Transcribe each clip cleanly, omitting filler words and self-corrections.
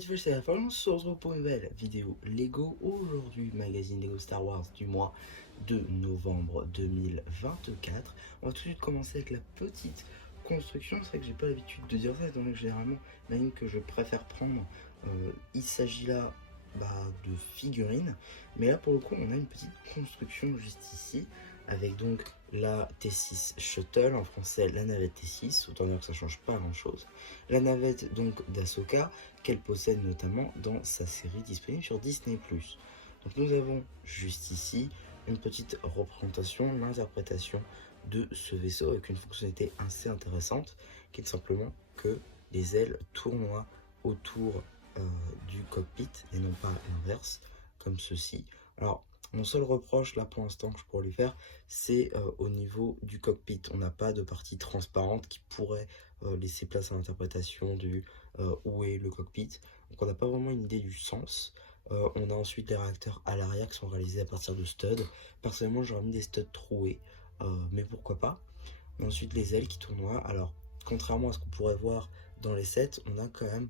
Salut, c'est la fin, on se retrouve pour une nouvelle vidéo Lego. Aujourd'hui, magazine Lego Star Wars du mois de novembre 2024. On va tout de suite commencer avec la petite construction. C'est vrai que j'ai pas l'habitude de dire ça, étant donné que généralement, la ligne que je préfère prendre, il s'agit là de figurines. Mais là, pour le coup, on a une petite construction juste ici, avec donc la T6 Shuttle, en français la navette T6, autant dire que ça change pas grand chose. La navette donc d'Ahsoka, qu'elle possède notamment dans sa série disponible sur Disney+. Donc nous avons juste ici une petite représentation, l'interprétation de ce vaisseau avec une fonctionnalité assez intéressante qui est simplement que les ailes tournoient autour du cockpit et non pas l'inverse comme ceci. Alors mon seul reproche là pour l'instant que je pourrais lui faire, c'est au niveau du cockpit. On n'a pas de partie transparente qui pourrait laisser place à l'interprétation du où est le cockpit. Donc on n'a pas vraiment une idée du sens. On a ensuite les réacteurs à l'arrière qui sont réalisés à partir de studs. Personnellement, j'aurais mis des studs troués, mais pourquoi pas. Et ensuite les ailes qui tournoient. Alors, contrairement à ce qu'on pourrait voir dans les sets, on a quand même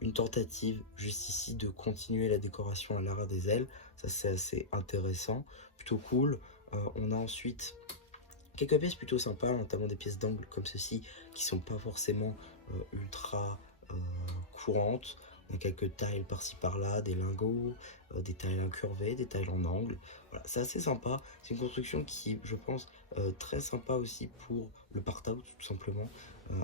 une tentative juste ici de continuer la décoration à l'arrière des ailes. Ça, c'est assez intéressant, plutôt cool. On a ensuite quelques pièces plutôt sympas, notamment des pièces d'angle comme ceci qui sont pas forcément ultra courantes. On a quelques tailles par-ci par-là, des lingots, des tailles incurvées, des tailles en angle. Voilà, c'est assez sympa. C'est une construction qui, je pense, très sympa aussi pour le part-out, tout simplement,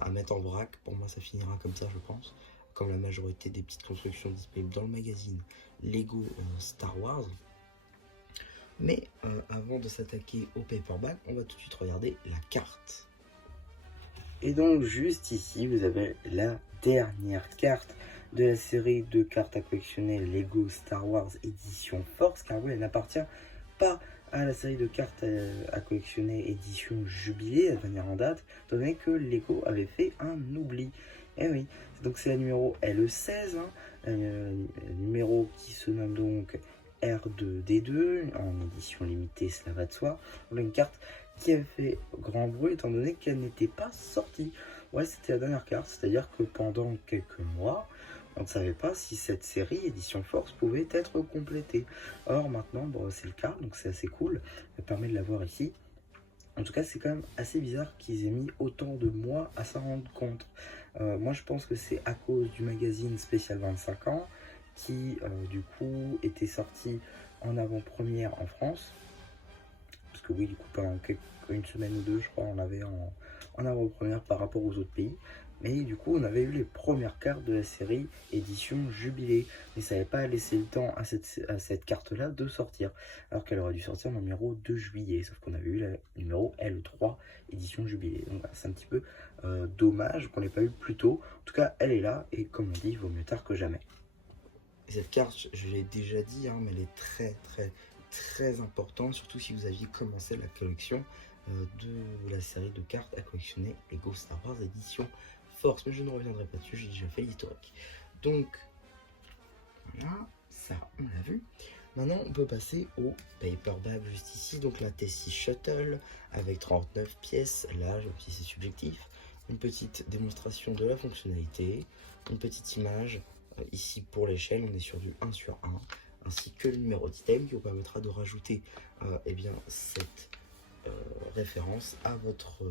à mettre en vrac. Pour moi, ça finira comme ça, je pense, comme la majorité des petites constructions disponibles dans le magazine Lego Star Wars. Mais avant de s'attaquer au paperback, on va tout de suite regarder la carte. Et donc juste ici, vous avez la dernière carte de la série de cartes à collectionner Lego Star Wars édition Force, car oui, elle n'appartient pas à la série de cartes à collectionner édition Jubilé, la dernière en date, étant donné que Lego avait fait un oubli. Et oui, donc c'est la numéro L16, numéro qui se nomme donc R2D2, en édition limitée, cela va de soi. On a une carte qui avait fait grand bruit étant donné qu'elle n'était pas sortie. Ouais, c'était la dernière carte, c'est-à-dire que pendant quelques mois, on ne savait pas si cette série édition Force pouvait être complétée. Or maintenant, bon, c'est le cas, donc c'est assez cool, ça permet de la voir ici. En tout cas, c'est quand même assez bizarre qu'ils aient mis autant de mois à s'en rendre compte. Moi, je pense que c'est à cause du magazine spécial 25 ans, qui, du coup, était sorti en avant-première en France. Parce que oui, du coup, pendant une semaine ou deux, je crois, on avait en avant-première par rapport aux autres pays. Mais du coup, on avait eu les premières cartes de la série édition Jubilé. Mais ça n'avait pas laissé le temps à cette carte-là de sortir. Alors qu'elle aurait dû sortir en numéro 2 juillet. Sauf qu'on avait eu la numéro L3 édition Jubilé. Donc voilà, c'est un petit peu dommage qu'on l'ait pas eu plus tôt. En tout cas, elle est là. Et comme on dit, il vaut mieux tard que jamais. Cette carte, je l'ai déjà dit, mais elle est très importante. Surtout si vous aviez commencé la collection de la série de cartes à collectionner Lego Star Wars édition Force, mais je ne reviendrai pas dessus, j'ai déjà fait l'historique. Donc, voilà, ça, on l'a vu. Maintenant, on peut passer au paperback juste ici. Donc, la T6 Shuttle avec 39 pièces. Là, même si c'est subjectif. Une petite démonstration de la fonctionnalité. Une petite image. Ici, pour l'échelle, on est sur du 1 sur 1. Ainsi que le numéro d'item qui vous permettra de rajouter cette référence à votre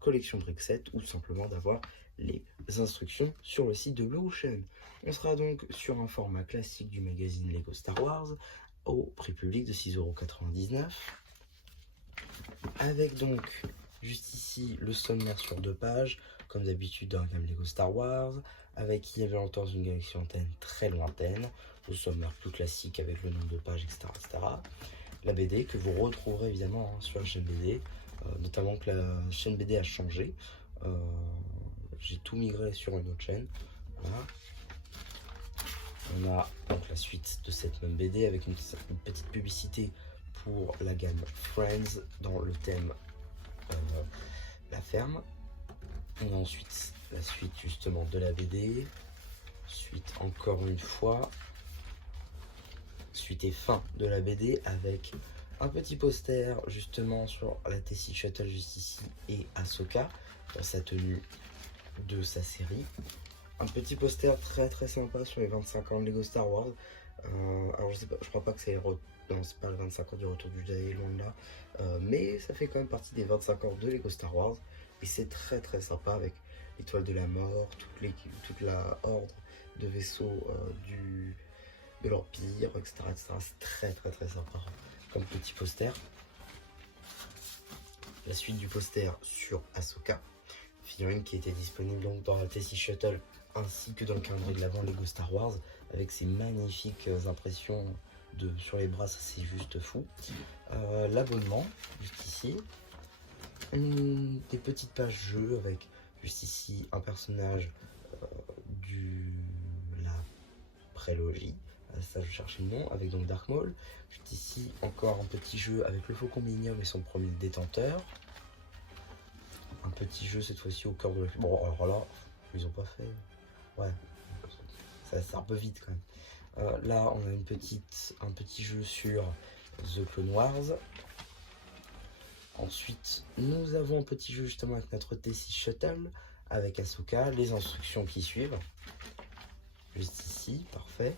collection Brickset ou simplement d'avoir les instructions sur le site de Blue Ocean. On sera donc sur un format classique du magazine Lego Star Wars au prix public de 6,99 € avec donc juste ici le sommaire sur 2 pages comme d'habitude dans la gamme Lego Star Wars, avec Il y avait longtemps une galaxie lointaine très lointaine, le sommaire plus classique avec le nombre de pages, etc. La BD que vous retrouverez évidemment sur la chaîne BD, notamment que la chaîne BD a changé. J'ai tout migré sur une autre chaîne. Voilà. On a donc la suite de cette même BD avec une petite publicité pour la gamme Friends dans le thème La ferme. On a ensuite la suite justement de la BD. Suite encore une fois. Suite et fin de la BD avec un petit poster justement sur la T6 Shuttle juste ici et Ahsoka dans sa tenue de sa série. Un petit poster très sympa sur les 25 ans de Lego Star Wars. Alors je sais pas, je crois pas que non, c'est pas le 25 ans du retour du Jedi, loin de là. Mais ça fait quand même partie des 25 ans de Lego Star Wars. Et c'est très sympa avec l'étoile de la mort, toute la horde de vaisseaux de l'Empire, etc. C'est très sympa comme petit poster. La suite du poster sur Ahsoka, figurine qui était disponible donc dans la Tessie Shuttle ainsi que dans le calendrier de l'avant Lego Star Wars avec ses magnifiques impressions sur les bras, ça c'est juste fou. L'abonnement, juste ici. Des petites pages jeux avec juste ici un personnage de la prélogie. Ça je cherche le nom, avec donc Dark Maul. Juste ici encore un petit jeu avec le Faucon Millenium et son premier détenteur. Un petit jeu cette fois-ci au cœur de la... Bon alors là, ils ont pas fait... Ouais, ça un peu vite quand même. Là on a un petit jeu sur The Clone Wars. Ensuite nous avons un petit jeu justement avec notre T6 Shuttle, avec Ahsoka, les instructions qui suivent. Juste ici, parfait.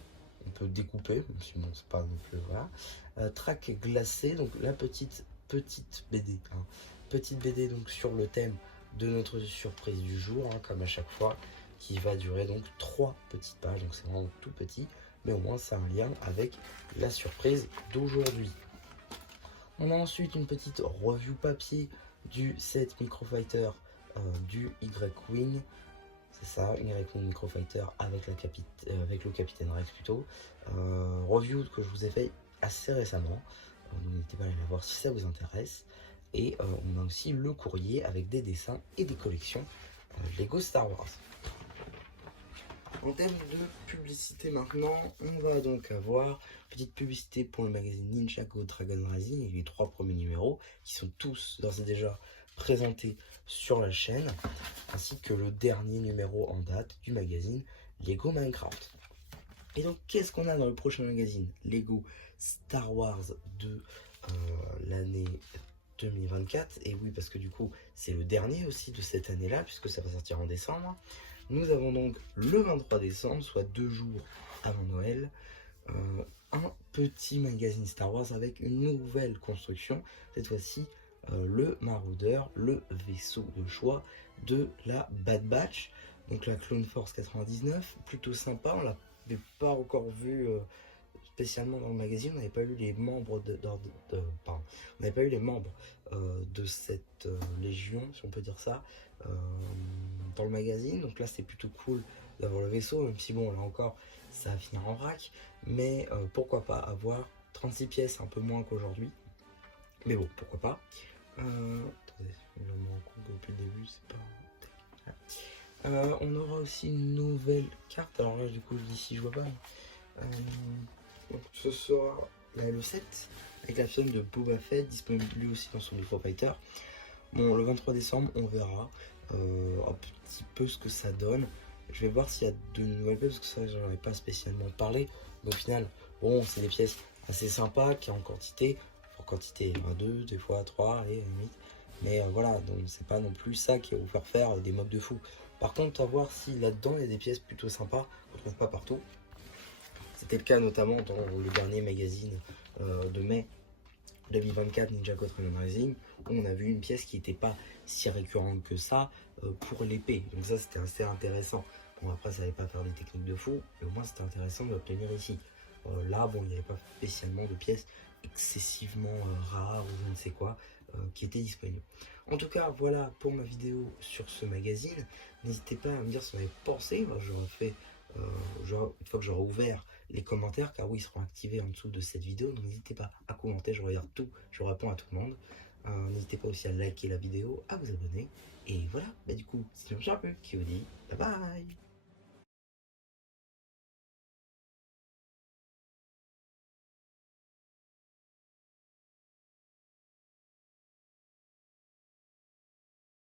On peut découper, même si bon c'est pas non plus... Voilà. Track glacé, donc la petite BD. Hein. Petite BD donc sur le thème de notre surprise du jour, hein, comme à chaque fois, qui va durer donc 3 petites pages, donc c'est vraiment tout petit, mais au moins c'est un lien avec la surprise d'aujourd'hui. On a ensuite une petite review papier du set Microfighter du Y-Wing. C'est ça, une Y-Wing Microfighter avec le capitaine Rex plutôt. Review que je vous ai fait assez récemment, donc n'hésitez pas à aller la voir si ça vous intéresse. Et on a aussi le courrier avec des dessins et des collections Lego Star Wars. En termes de publicité maintenant, on va donc avoir petite publicité pour le magazine Ninjago Dragon Rising et les 3 premiers numéros qui sont tous d'ores et déjà présentés sur la chaîne, ainsi que le dernier numéro en date du magazine Lego Minecraft. Et donc qu'est-ce qu'on a dans le prochain magazine Lego Star Wars de l'année 2024, et oui parce que du coup c'est le dernier aussi de cette année là puisque ça va sortir en décembre. Nous avons donc le 23 décembre, soit 2 jours avant Noël, un petit magazine Star Wars avec une nouvelle construction, cette fois-ci le Maraudeur, le vaisseau de choix de la Bad Batch, donc la Clone Force 99, plutôt sympa, on l'avait pas encore vu spécialement dans le magazine, on n'avait pas eu les membres on n'avait pas eu les membres de cette légion, si on peut dire ça, dans le magazine. Donc là c'est plutôt cool d'avoir le vaisseau, même si bon là encore ça va finir en vrac, mais pourquoi pas avoir 36 pièces, un peu moins qu'aujourd'hui, mais bon pourquoi pas. Attendez, je me rends compte que depuis le début c'est pas... on aura aussi une nouvelle carte, alors là du coup d'ici je vois pas, donc ce sera le 7 avec la figurine de Boba Fett, disponible lui aussi dans son Microfighter. Bon, le 23 décembre, on verra un petit peu ce que ça donne. Je vais voir s'il y a de nouvelles pièces, parce que ça, j'en avais pas spécialement parlé. Mais au final, bon, c'est des pièces assez sympas, qui en quantité. En quantité, 2, des fois 3, allez, limite. Mais voilà, donc c'est pas non plus ça qui va vous faire des mobs de fou. Par contre, à voir si là-dedans, il y a des pièces plutôt sympas, qu'on trouve pas partout. C'était le cas notamment dans le dernier magazine de mai 2024 Ninjago Dragon Rising, où on a vu une pièce qui n'était pas si récurrente que ça pour l'épée. Donc ça c'était assez intéressant. Bon après ça n'allait pas faire des techniques de fou, mais au moins c'était intéressant de l'obtenir ici. Là bon il n'y avait pas spécialement de pièces excessivement rares ou je ne sais quoi qui étaient disponibles. En tout cas voilà pour ma vidéo sur ce magazine. N'hésitez pas à me dire ce que vous avez pensé. J'aurais fait une fois que j'aurai ouvert les commentaires, car oui ils seront activés en dessous de cette vidéo, donc n'hésitez pas à commenter, je regarde tout, je réponds à tout le monde. N'hésitez pas aussi à liker la vidéo, à vous abonner, et voilà, bah du coup c'est un peu qui vous dit bye bye.